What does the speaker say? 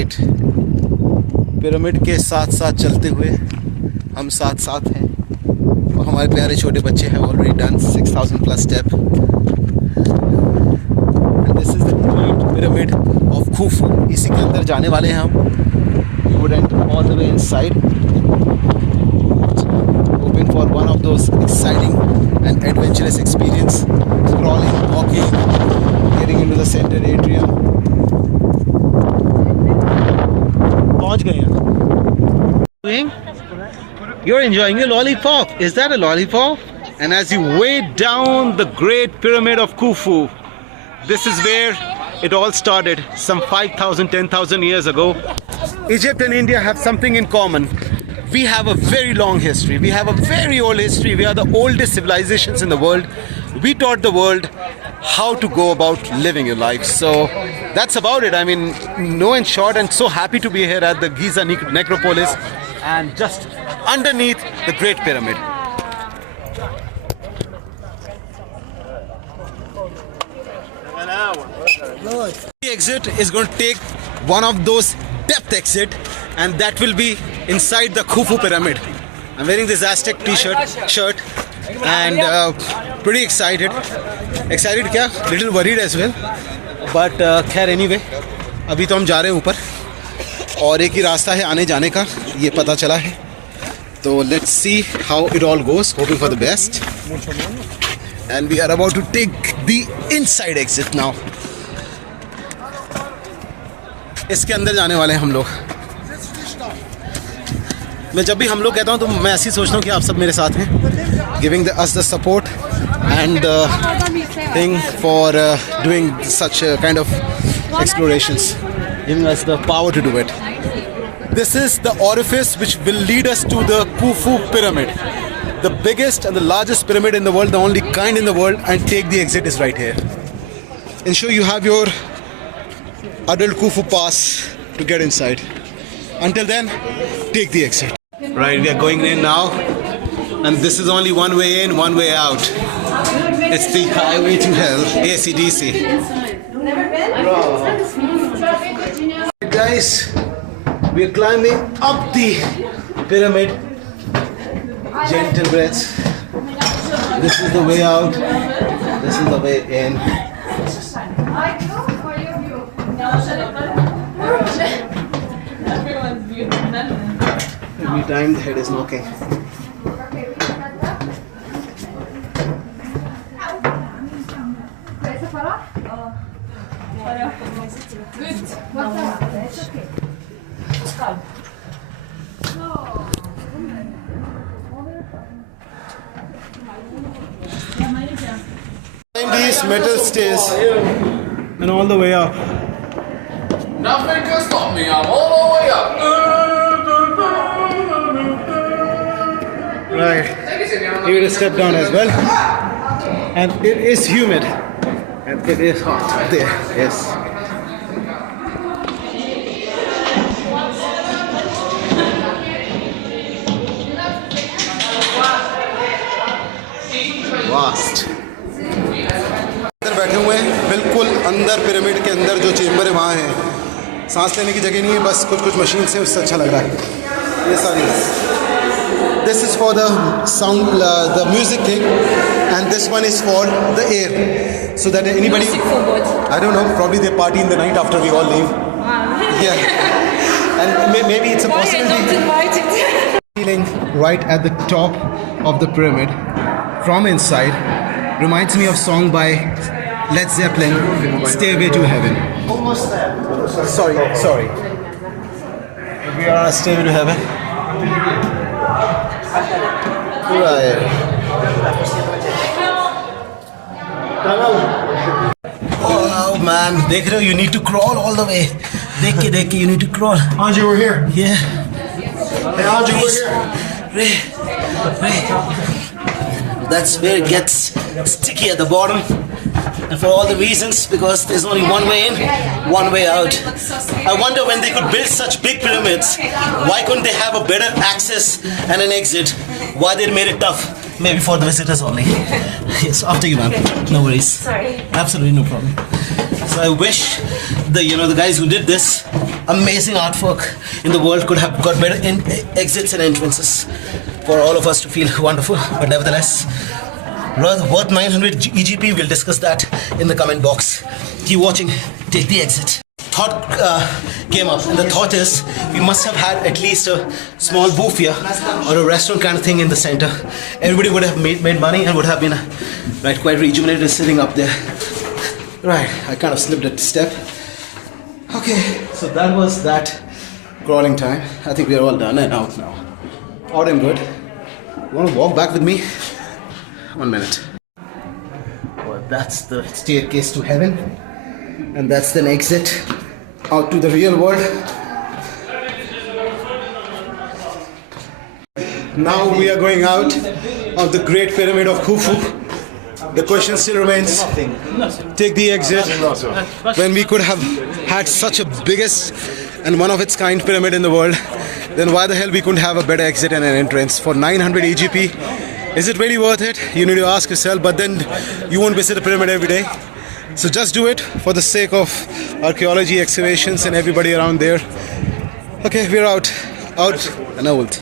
Right, pyramid के साथ साथ चलते हुए हम साथ साथ हैं और हमारे प्यारे छोटे बच्चे हैं already done 6000 plus step. And this is the great pyramid of Khufu. इसी के अंदर जाने वाले हैं हम। We would enter all the way inside, hoping for one of those exciting and adventurous experience, crawling, walking, getting into the center atrium. पहुंच गए हैं। You're enjoying a lollipop. Is that a lollipop? And as you wade down the Great Pyramid of Khufu, this is where it all started some 5,000, 10,000 years ago. Egypt and India have something in common. We have a very long history. We have a very old history. We are the oldest civilizations in the world. We taught the world how to go about living your life. So that's about it. I mean, no in short, and so happy to be here at the Giza Necropolis and just underneath the Great Pyramid. The exit is going to take one of those depth exit, and that will be inside the Khufu pyramid. I'm wearing this Aztec shirt and pretty excited क्या, little worried as well, but खैर anyway, अभी तो हम जा रहे हैं ऊपर और एक ही रास्ता है आने जाने का, ये पता चला है। तो let's see how it all goes, hoping for the best, and we are about to take the inside exit now. इसके अंदर जाने वाले हैं हम लोग। मैं जब भी हम लोग कहता हूँ तो मैं ऐसे ही सोचता हूँ कि आप सब मेरे साथ हैं, giving us the support and thing for doing such kind of explorations, giving us the power to do it. This is the orifice which will lead us to the Khufu pyramid, the biggest and the largest pyramid in the world, the only kind in the world, and take the exit is right here. Ensure you have your adult Khufu pass to get inside. Until then, take the exit. Right, we are going in now, and this is only one way in, one way out. It's the highway to hell, AC/DC. Guys, we are climbing up the pyramid. Gentle breaths. This is the way out. This is the way in. Every time the head is knocking. These metal stairs and all the way up. Nothing can stop me, I'm all the way up. Right, here to step down as well, and it is humid and it is hot there. Yes. Vast. अंदर बैठे हुए हैं, बिल्कुल अंदर pyramid के अंदर जो chamber है वहाँ है। सांस लेने की जगह नहीं है, बस कुछ मशीन से उससे अच्छा लग रहा है ये सारी। This is for the sound, the music thing, and this one is for the air, so that anybody, I don't know, probably they party in the night after we all leave. Yeah, and maybe it's a possibility. Feeling right at the top of the pyramid from inside reminds me of a song by Led Zeppelin, "Stairway to Heaven." Almost there. Sorry. We are on a stairway to heaven. Right. Oh man, देख रहे हो, you need to crawl all the way. देख के you need to crawl. Anji, we're here. Yeah. Hey, Anji, we're here. Ray. That's where it gets sticky at the bottom. And for all the reasons, because there's only one way in, one way out. I wonder when they could build such big pyramids, why couldn't they have a better access and an exit? Why they made it tough? maybe for the visitors only. Yes, after you, ma'am. No worries. Sorry. Absolutely no problem. So I wish the guys who did this amazing artwork in the world could have got better exits and entrances for all of us to feel wonderful. But nevertheless, worth 900 EGP. We'll discuss that in the comment box. Keep watching. Take the exit. Thought came up, and the thought is we must have had at least a small booth here or a restaurant kind of thing in the center. Everybody would have made money and would have been quite rejuvenated sitting up there. Right, I kind of slipped a step. Okay, so that was that crawling time. I think we're all done and out now. Out and good. You want to walk back with me? 1 minute. Well, that's the staircase to heaven. And that's the exit out to the real world. Now we are going out of the Great Pyramid of Khufu. The question still remains, take the exit when we could have had such a biggest and one of its kind pyramid in the world. Then why the hell we couldn't have a better exit and an entrance for 900 EGP? Is it really worth it? You need to ask yourself, but then you won't visit a pyramid every day. So just do it for the sake of archaeology, excavations and everybody around there. Okay, we're out and out.